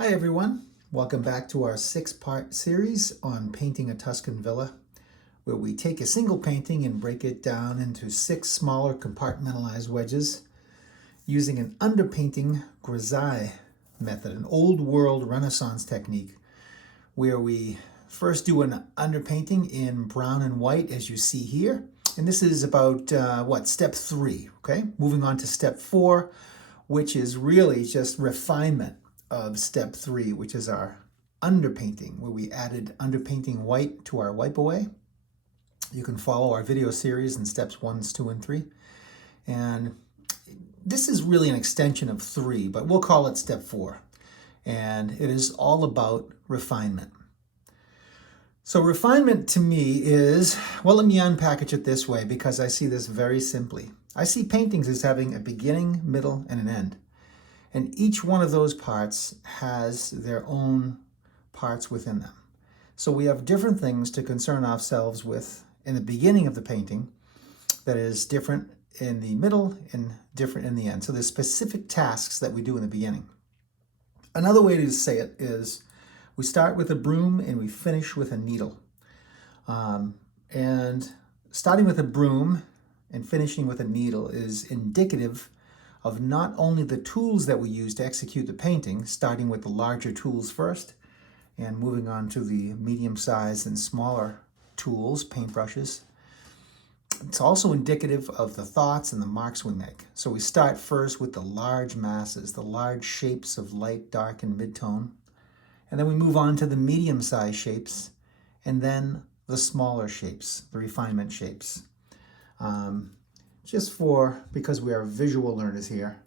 Hi everyone, welcome back to our 6-part series on painting a Tuscan villa, where we take a single painting and break it down into 6 smaller compartmentalized wedges using an underpainting grisaille method, an old world Renaissance technique where we first do an underpainting in brown and white as you see here. And this is about step 3, okay? Moving on to step 4, which is really just refinement of step 3, which is our underpainting, where we added underpainting white to our wipe away. You can follow our video series in steps 1, 2, and 3. And this is really an extension of 3, but we'll call it step 4. And it is all about refinement. So refinement to me is, well, let me unpackage it this way because I see this very simply. I see paintings as having a beginning, middle, and an end. And each one of those parts has their own parts within them. So we have different things to concern ourselves with in the beginning of the painting that is different in the middle and different in the end. So there's specific tasks that we do in the beginning. Another way to say it is we start with a broom and we finish with a needle. And starting with a broom and finishing with a needle is indicative of not only the tools that we use to execute the painting, starting with the larger tools first and moving on to the medium-sized and smaller tools, paintbrushes. It's also indicative of the thoughts and the marks we make. So we start first with the large masses, the large shapes of light, dark, and mid-tone. And then we move on to the medium-sized shapes and then the smaller shapes, the refinement shapes. Because we are visual learners here,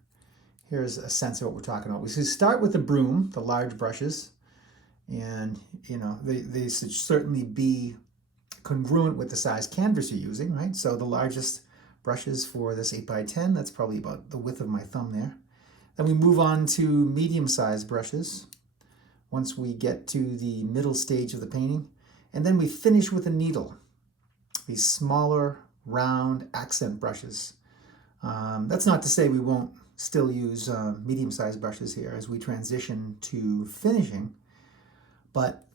here's a sense of what we're talking about. We start with the broom, the large brushes, and they should certainly be congruent with the size canvas you're using, right? So the largest brushes for this 8x10, that's probably about the width of my thumb there. Then we move on to medium-sized brushes once we get to the middle stage of the painting. And then we finish with a needle, these smaller, round accent brushes. That's not to say we won't still use medium-sized brushes here as we transition to finishing, but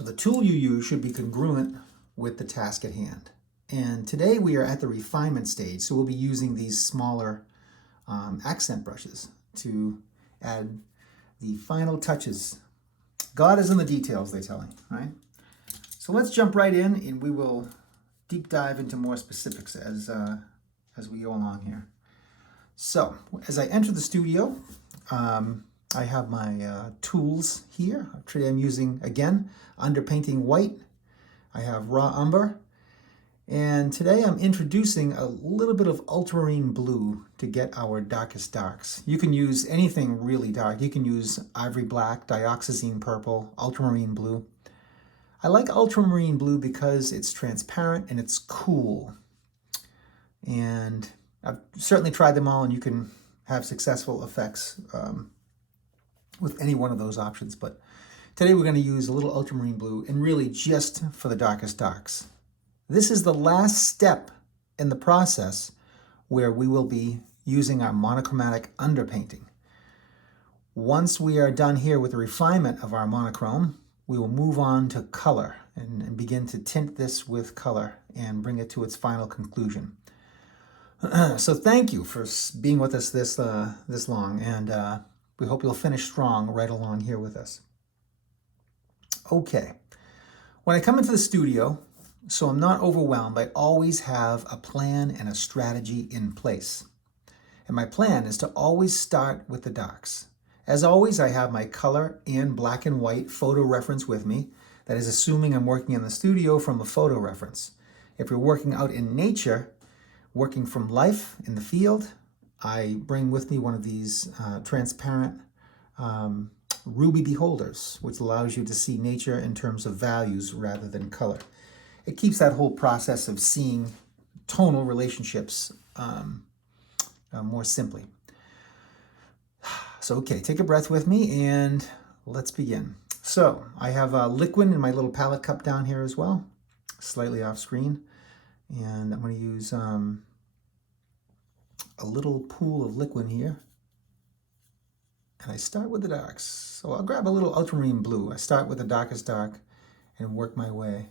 the tool you use should be congruent with the task at hand. And today we are at the refinement stage, so we'll be using these smaller accent brushes to add the final touches. God is in the details, they tell me, right? So let's jump right in and we will deep dive into more specifics as we go along here. So as I enter the studio, I have my tools here. Today I'm using, again, underpainting white. I have raw umber. And today I'm introducing a little bit of ultramarine blue to get our darkest darks. You can use anything really dark. You can use ivory black, dioxazine purple, ultramarine blue. I like ultramarine blue because it's transparent and it's cool. And I've certainly tried them all, and you can have successful effects with any one of those options. But today we're going to use a little ultramarine blue, and really just for the darkest darks. This is the last step in the process where we will be using our monochromatic underpainting. Once we are done here with the refinement of our monochrome, we will move on to color and begin to tint this with color and bring it to its final conclusion. So thank you for being with us this long, and we hope you'll finish strong right along here with us. Okay, when I come into the studio, so I'm not overwhelmed, I always have a plan and a strategy in place. And my plan is to always start with the darks. As always, I have my color and black and white photo reference with me. That is assuming I'm working in the studio from a photo reference. If you're working out in nature, working from life in the field, I bring with me one of these transparent ruby beholders, which allows you to see nature in terms of values rather than color. It keeps that whole process of seeing tonal relationships more simply. So, okay, take a breath with me and let's begin. So, I have a liquid in my little palette cup down here as well, slightly off screen. And I'm going to use a little pool of liquid here And I start with the darks. So I'll grab a little ultramarine blue. I start with the darkest dark and work my way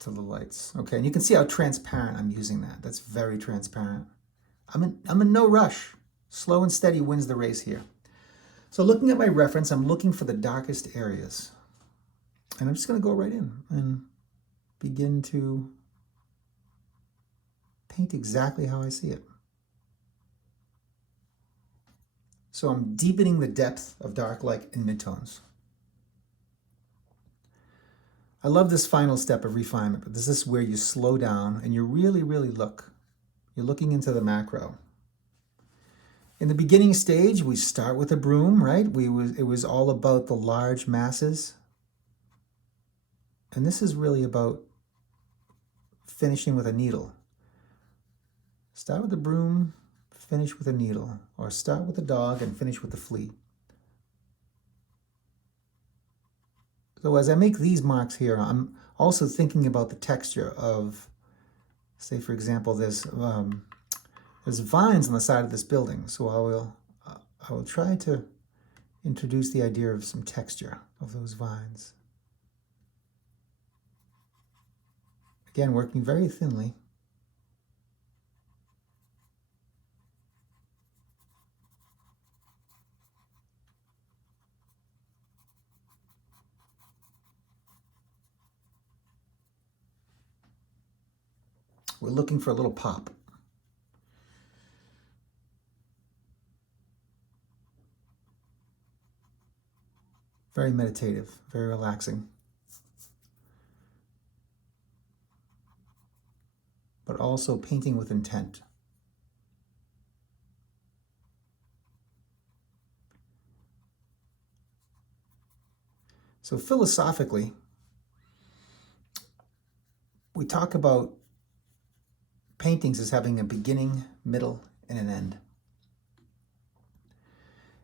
to the lights. Okay, and you can see how transparent I'm using that. That's very transparent. I'm in no rush. Slow and steady wins the race here. So looking at my reference, I'm looking for the darkest areas. And I'm just going to go right in and begin to paint exactly how I see it. So I'm deepening the depth of dark, light, and midtones. I love this final step of refinement, but this is where you slow down and you really, really look. You're looking into the macro. In the beginning stage, we start with a broom, right? It was all about the large masses. And this is really about finishing with a needle. Start with a broom, finish with a needle, or start with a dog and finish with the flea. So as I make these marks here, I'm also thinking about the texture of, say for example, there's vines on the side of this building. So I will try to introduce the idea of some texture of those vines. Again, working very thinly. We're looking for a little pop. Very meditative, very relaxing. But also painting with intent. So philosophically, we talk about paintings as having a beginning, middle, and an end.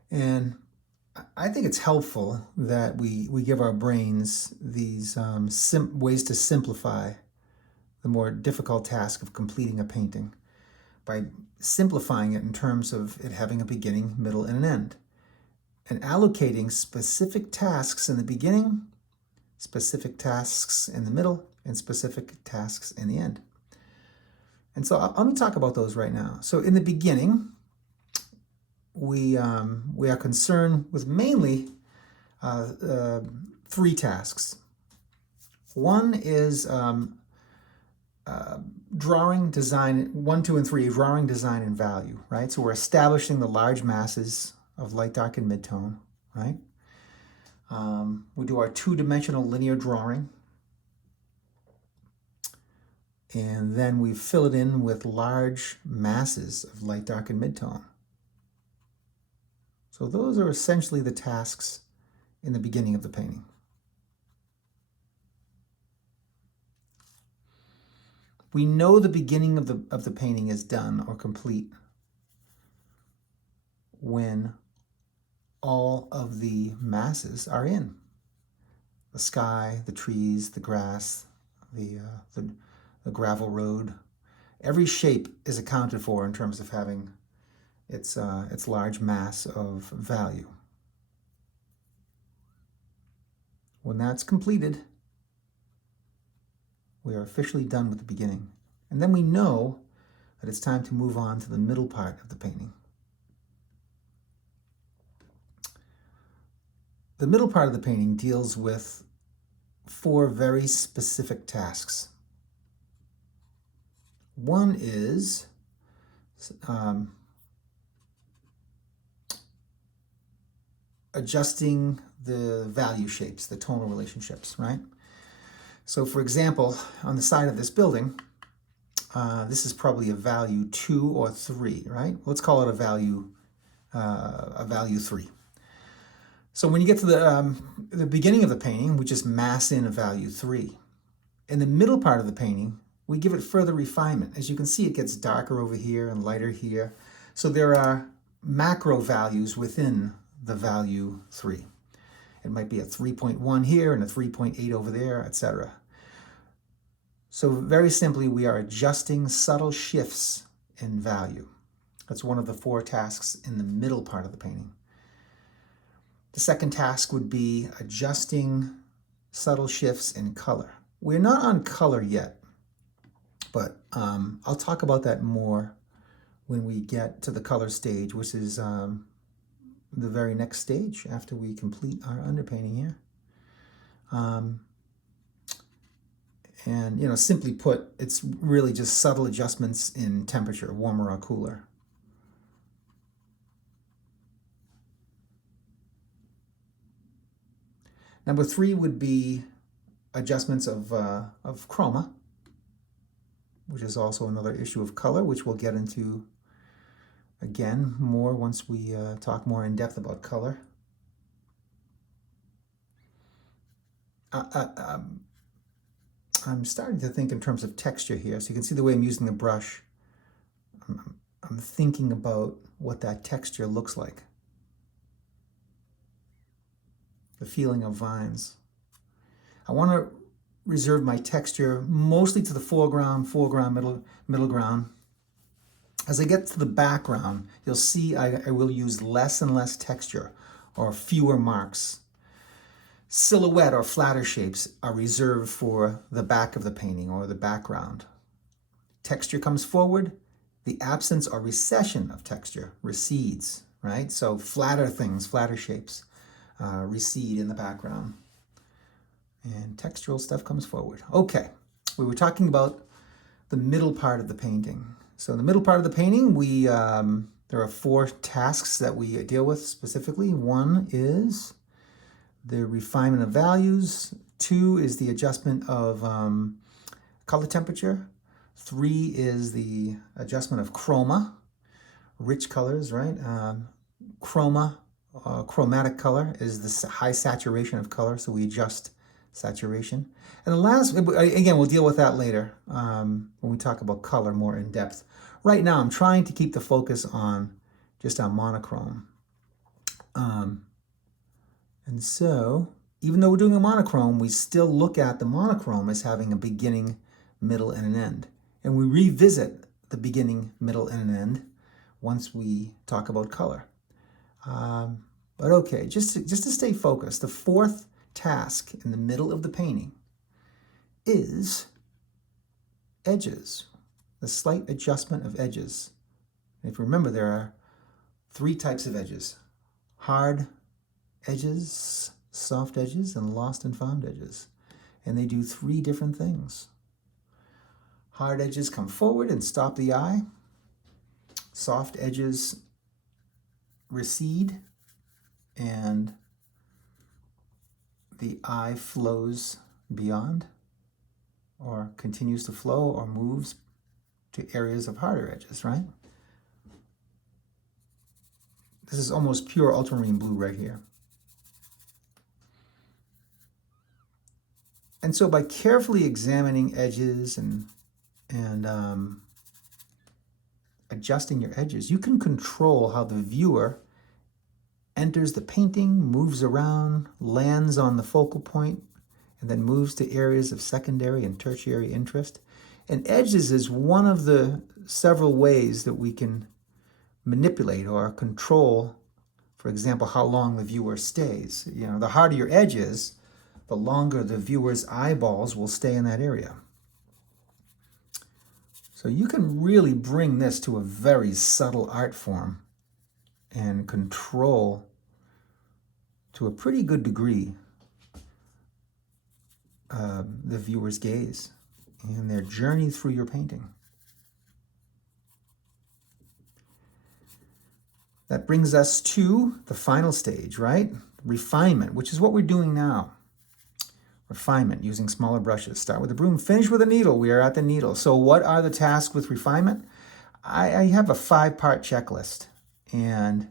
And I think it's helpful that we give our brains these ways to simplify the more difficult task of completing a painting by simplifying it in terms of it having a beginning, middle, and an end. And allocating specific tasks in the beginning, specific tasks in the middle, and specific tasks in the end. And so let me talk about those right now. So in the beginning, we are concerned with mainly 3 tasks. One is drawing, design, 1, 2, and 3, drawing, design, and value, right? So we're establishing the large masses of light, dark, and midtone, right? We do our 2-dimensional linear drawing. And then we fill it in with large masses of light, dark, and midtone. So those are essentially the tasks in the beginning of the painting. We know the beginning of the painting is done or complete when all of the masses are in. The sky, the trees, the grass, the gravel road. Every shape is accounted for in terms of having its large mass of value. When that's completed, we are officially done with the beginning. And then we know that it's time to move on to the middle part of the painting. The middle part of the painting deals with 4 very specific tasks. One is adjusting the value shapes, the tonal relationships, right? So for example, on the side of this building, this is probably a value 2 or 3, right? Let's call it a value 3. So when you get to the beginning of the painting, we just mass in a value 3. In the middle part of the painting, we give it further refinement. As you can see, it gets darker over here and lighter here. So there are macro values within the value 3. It might be a 3.1 here and a 3.8 over there, etc. So very simply, we are adjusting subtle shifts in value. That's one of the 4 tasks in the middle part of the painting. The second task would be adjusting subtle shifts in color. We're not on color yet, but I'll talk about that more when we get to the color stage, which is the very next stage after we complete our underpainting here. And, you know, simply put, it's really just subtle adjustments in temperature, warmer or cooler. Number 3 would be adjustments of chroma, which is also another issue of color, which we'll get into again more once we talk more in depth about color. I'm starting to think in terms of texture here. So you can see the way I'm using the brush. I'm thinking about what that texture looks like. The feeling of vines. I want to reserve my texture mostly to the foreground, middle ground. As I get to the background, you'll see I will use less and less texture or fewer marks. Silhouette or flatter shapes are reserved for the back of the painting or the background. Texture comes forward. The absence or recession of texture recedes, right? So flatter things, flatter shapes recede in the background. And textural stuff comes forward. Okay, we were talking about the middle part of the painting. So in the middle part of the painting, there are 4 tasks that we deal with specifically. 1 is the refinement of values. 2 is the adjustment of color temperature. 3 is the adjustment of chroma, rich colors, right? Chromatic color is the high saturation of color, so we adjust saturation. And the last, again, we'll deal with that later when we talk about color more in depth. Right now, I'm trying to keep the focus on just on monochrome. And so, even though we're doing a monochrome, we still look at the monochrome as having a beginning, middle, and an end. And we revisit the beginning, middle, and an end once we talk about color. But okay, just to stay focused, the 4th task in the middle of the painting is edges, the slight adjustment of edges. And if you remember, there are 3 types of edges: hard edges, soft edges, and lost and found edges. And they do 3 different things. Hard edges come forward and stop the eye. Soft edges recede and the eye flows beyond, or continues to flow, or moves to areas of harder edges, right? This is almost pure ultramarine blue right here. And so by carefully examining edges and adjusting your edges, you can control how the viewer enters the painting, moves around, lands on the focal point, and then moves to areas of secondary and tertiary interest. And edges is one of the several ways that we can manipulate or control, for example, how long the viewer stays. You know, the harder your edge is, the longer the viewer's eyeballs will stay in that area. So you can really bring this to a very subtle art form and control to a pretty good degree the viewer's gaze and their journey through your painting. That brings us to the final stage, right? Refinement, which is what we're doing now. Refinement, using smaller brushes. Start with the broom, finish with a needle. We are at the needle. So what are the tasks with refinement? I have a 5-part checklist. And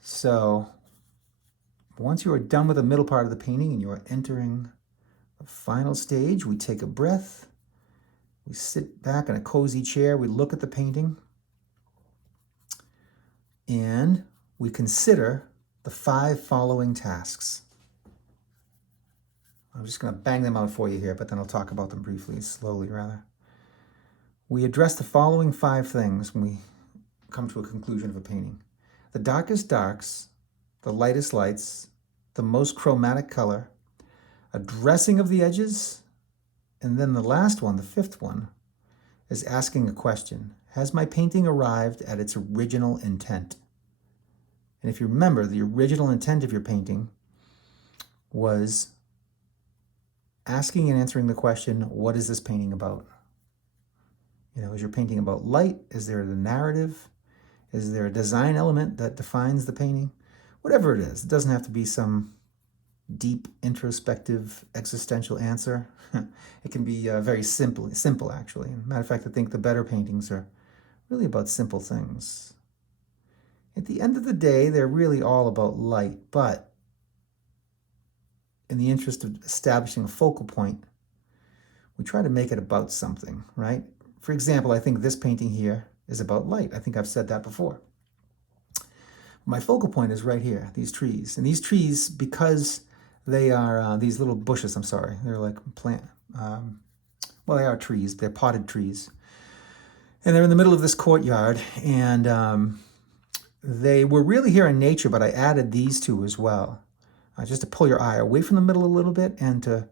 so once you are done with the middle part of the painting and you are entering the final stage, we take a breath. We sit back in a cozy chair. We look at the painting. And we consider the 5 following tasks. I'm just going to bang them out for you here, but then I'll talk about them briefly, slowly rather. We address the following 5 things when we come to a conclusion of a painting. The darkest darks, the lightest lights, the most chromatic color, a dressing of the edges, and then the last one, the fifth one, is asking a question. Has my painting arrived at its original intent? And if you remember, the original intent of your painting was asking and answering the question, what is this painting about? You know, is your painting about light? Is there a narrative? Is there a design element that defines the painting? Whatever it is, it doesn't have to be some deep, introspective, existential answer. It can be very simple actually. Matter of fact, I think the better paintings are really about simple things. At the end of the day, they're really all about light, but in the interest of establishing a focal point, we try to make it about something, right? For example, I think this painting here is about light. I think I've said that before. My focal point is right here, these trees. And these trees, because they are these little bushes, I'm sorry, they're like well, they are trees, they're potted trees. And they're in the middle of this courtyard, and they were really here in nature, but I added these two as well, just to pull your eye away from the middle a little bit and to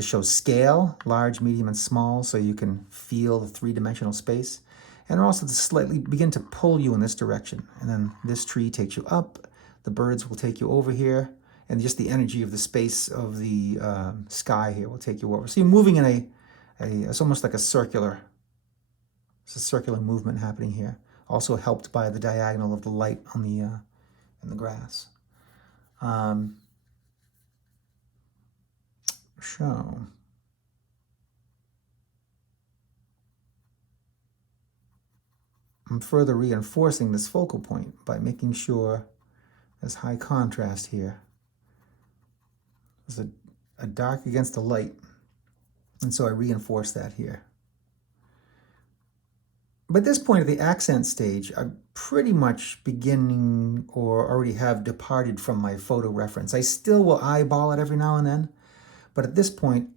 show scale, large, medium, and small, so you can feel the three-dimensional space. And also to slightly begin to pull you in this direction. And then this tree takes you up, the birds will take you over here, and just the energy of the space of the sky here will take you over. So you're moving in it's almost like it's a circular movement happening here. Also helped by the diagonal of the light on the in the grass. I'm further reinforcing this focal point by making sure there's high contrast here. There's a dark against the light, and so I reinforce that here. But at this point at the accent stage, I'm pretty much beginning or already have departed from my photo reference. I still will eyeball it every now and then, but at this point,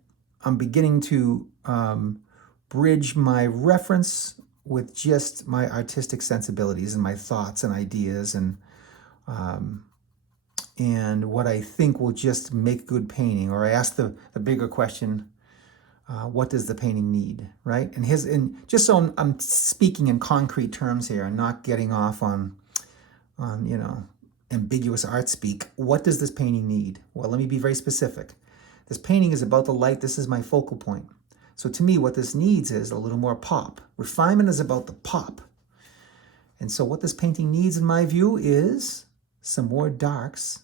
I'm beginning to bridge my reference with just my artistic sensibilities and my thoughts and ideas and what I think will just make good painting. Or I ask the bigger question, what does the painting need, right? And just so I'm speaking in concrete terms here and not getting off on ambiguous art speak. What does this painting need? Well, let me be very specific. This painting is about the light. This is my focal point. So to me, what this needs is a little more pop. Refinement is about the pop. And so what this painting needs, in my view, is some more darks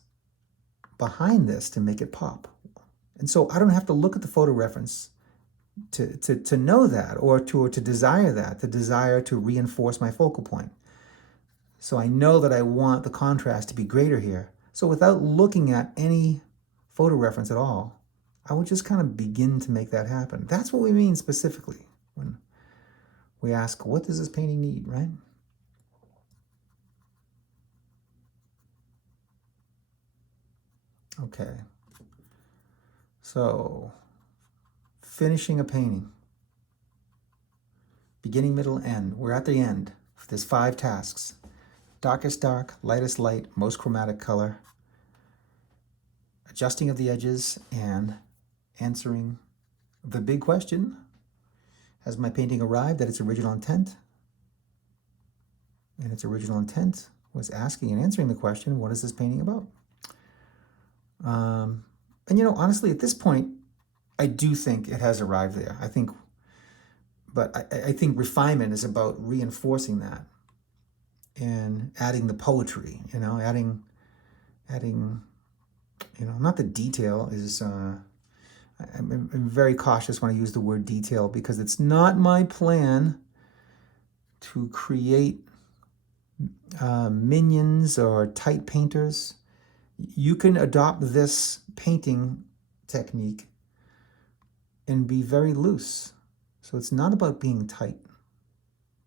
behind this to make it pop. And so I don't have to look at the photo reference to know that or to desire that, to desire to reinforce my focal point. So I know that I want the contrast to be greater here. So without looking at any photo reference at all, I would just kind of begin to make that happen. That's what we mean specifically when we ask, what does this painting need, right? Okay. So, finishing a painting. Beginning, middle, end. We're at the end. There's 5 tasks. Darkest dark, lightest light, most chromatic color, adjusting of the edges, and answering the big question, has my painting arrived at its original intent? And its original intent was asking and answering the question, what is this painting about? And honestly, at this point, I do think it has arrived there. I think refinement is about reinforcing that and adding the poetry, adding, not the detail is, I'm very cautious when I use the word detail because it's not my plan to create minions or tight painters. You can adopt this painting technique and be very loose. So it's not about being tight.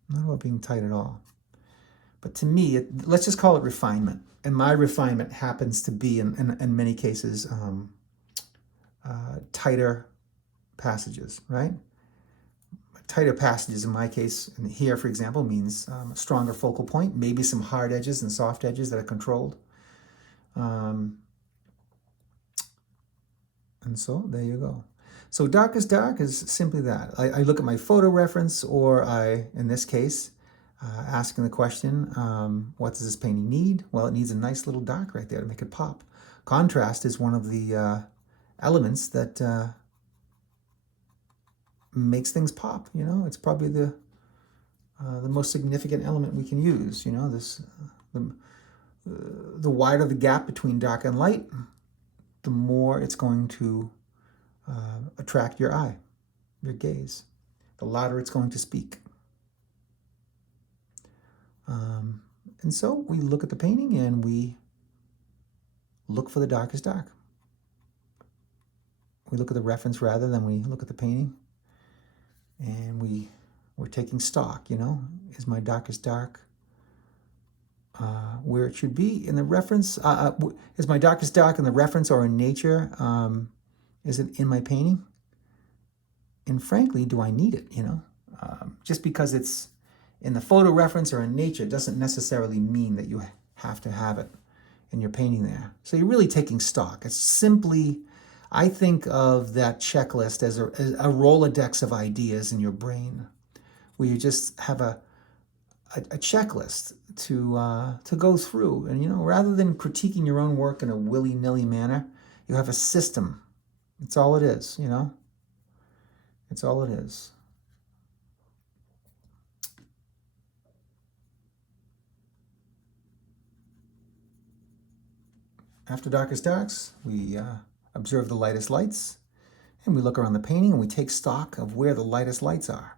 Not about being tight at all. But to me, let's just call it refinement. And my refinement happens to be, in many cases, tighter passages, right? tighter passages in my case, and here, for example, means a stronger focal point, maybe some hard edges and soft edges that are controlled. And so there you go. So darkest dark is simply that. I look at my photo reference, or I, in this case, asking the question, what does this painting need? Well, it needs a nice little dark right there to make it pop. Contrast is one of the elements that makes things pop. You know, it's probably the most significant element we can use. You know, this the wider the gap between dark and light, the more it's going to attract your eye, your gaze. The louder it's going to speak. And so we look at the painting and we look for the darkest dark. We look at the reference rather than we look at the painting. And we're taking stock, you know. Is my darkest dark where it should be in the reference? Is my darkest dark in the reference or in nature? Is it in my painting? And frankly, do I need it, you know? Just because it's in the photo reference or in nature doesn't necessarily mean that you have to have it in your painting there. So you're really taking stock. It's simply, I think of that checklist as a Rolodex of ideas in your brain, where you just have a checklist to go through. And, you know, rather than critiquing your own work in a willy-nilly manner, you have a system. It's all it is, you know? It's all it is. After darkest darks, we observe the lightest lights, and we look around the painting and we take stock of where the lightest lights are.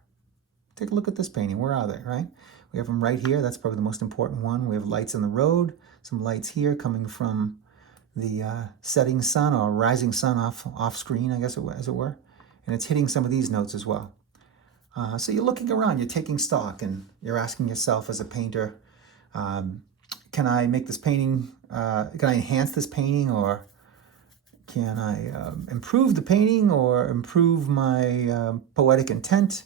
Take a look at this painting. Where are they, right? We have them right here. That's probably the most important one. We have lights in the road, some lights here coming from the setting sun or rising sun off screen, I guess, as it were. And it's hitting some of these notes as well. So you're looking around, you're taking stock, and you're asking yourself as a painter, can I make this painting, can I enhance this painting, or can I improve the painting or improve my poetic intent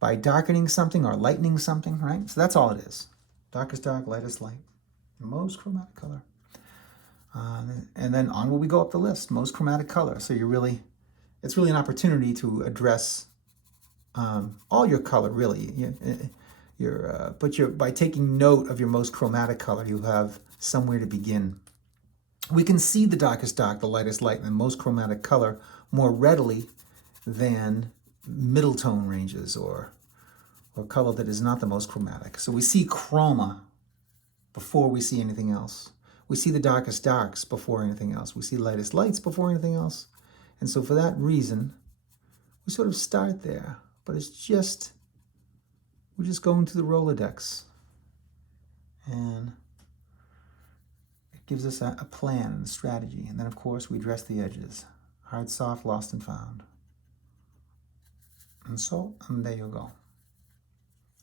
by darkening something or lightening something, right? So that's all it is. Darkest dark, lightest light, most chromatic color. And then onward we go up the list, most chromatic color. So it's really an opportunity to address all your color, really. By taking note of your most chromatic color, you have somewhere to begin. We can see the darkest dark, the lightest light, and the most chromatic color more readily than middle tone ranges or color that is not the most chromatic. So we see chroma before we see anything else. We see the darkest darks before anything else. We see lightest lights before anything else. And so for that reason, we sort of start there. But we're just going through the Rolodex. And it gives us a plan and a strategy. And then, of course, we address the edges. Hard, soft, lost, and found. And there you go.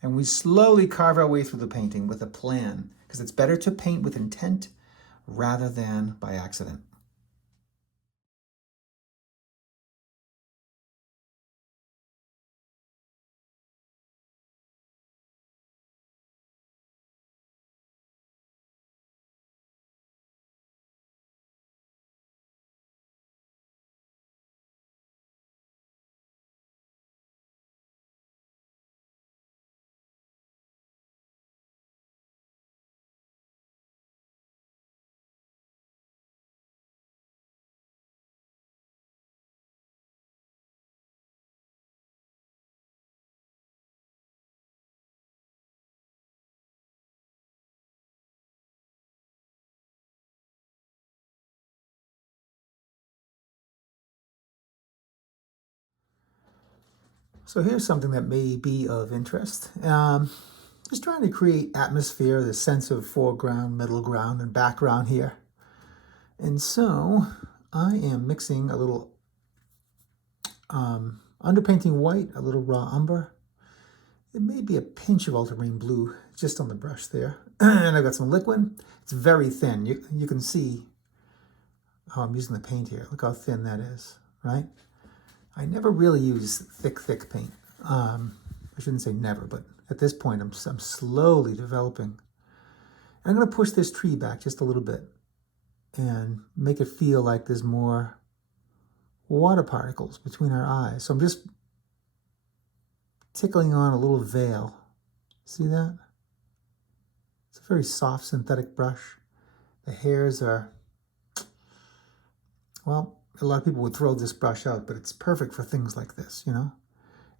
And we slowly carve our way through the painting with a plan, because it's better to paint with intent rather than by accident. So here's something that may be of interest. Just trying to create atmosphere, the sense of foreground, middle ground, and background here. And so I am mixing a little underpainting white, a little raw umber. It may be a pinch of ultramarine blue just on the brush there. And I've got some liquid. It's very thin. You can see how I'm using the paint here. Look how thin that is, right? I never really use thick paint. shouldn't say never, but at this point I'm slowly developing. And I'm going to push this tree back just a little bit and make it feel like there's more water particles between our eyes. So I'm just tickling on a little veil. See that? It's a very soft synthetic brush. The hairs are, well, a lot of people would throw this brush out, but it's perfect for things like this, you know?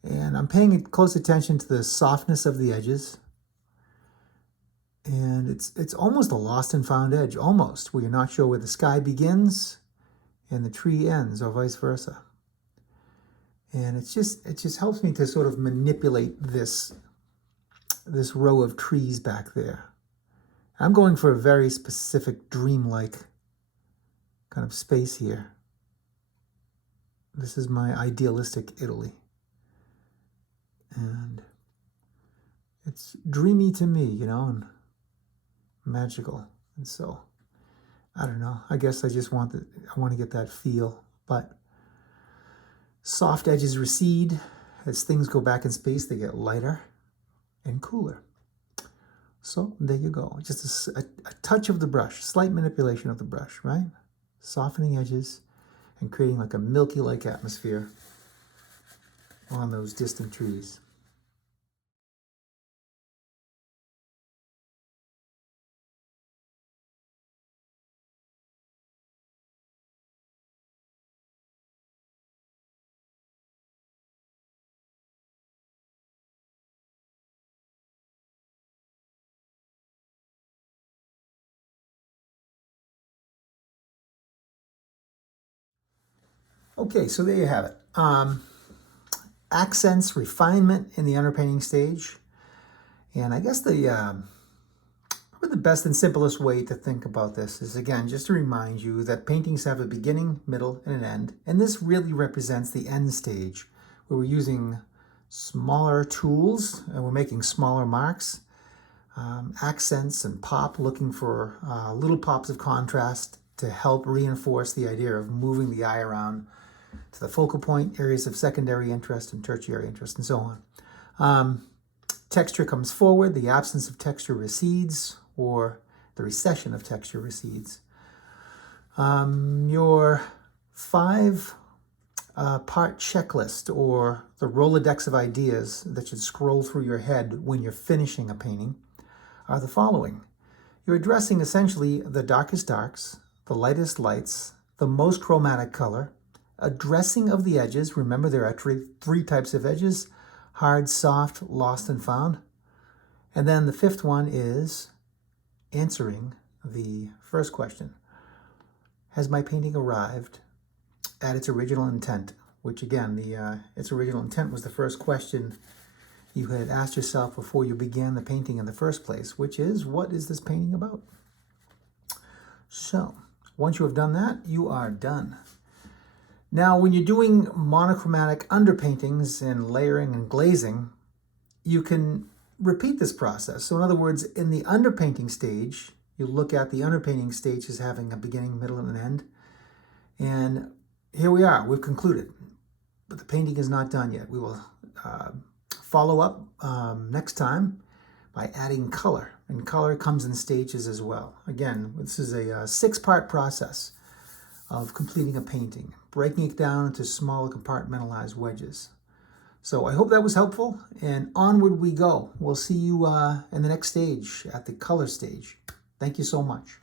And I'm paying close attention to the softness of the edges. And it's almost a lost and found edge, almost, where you're not sure where the sky begins and the tree ends, or vice versa. And it just helps me to sort of manipulate this row of trees back there. I'm going for a very specific dreamlike kind of space here. This is my idealistic Italy. And it's dreamy to me, you know, and magical. And so, I don't know, I guess I want to get that feel. But soft edges recede. As things go back in space, they get lighter and cooler. So there you go. Just a touch of the brush, slight manipulation of the brush, right? Softening edges and creating like a milky-like atmosphere on those distant trees. Okay, so there you have it. Accents, refinement in the underpainting stage. And I guess probably the best and simplest way to think about this is, again, just to remind you that paintings have a beginning, middle, and an end. And this really represents the end stage, where we're using smaller tools and we're making smaller marks, accents and pop, looking for little pops of contrast to help reinforce the idea of moving the eye around to the focal point, areas of secondary interest and tertiary interest, and so on. Texture comes forward, the absence of texture recedes, or the recession of texture recedes. Your 5-part checklist, or the Rolodex of ideas that should scroll through your head when you're finishing a painting, are the following. You're addressing essentially the darkest darks, the lightest lights, the most chromatic color, addressing of the edges. Remember, there are three types of edges: hard, soft, lost, and found. And then the 5th one is answering the first question. Has my painting arrived at its original intent? Which, again, its original intent was the first question you had asked yourself before you began the painting in the first place, which is, what is this painting about? So, once you have done that, you are done. Now, when you're doing monochromatic underpaintings and layering and glazing, you can repeat this process. So in other words, in the underpainting stage, you look at the underpainting stage as having a beginning, middle, and an end. And here we are, we've concluded. But the painting is not done yet. We will follow up next time by adding color. And color comes in stages as well. Again, this is a 6-part process of completing a painting, breaking it down into smaller compartmentalized wedges. So I hope that was helpful, and onward we go. We'll see you in the next stage, at the color stage. Thank you so much.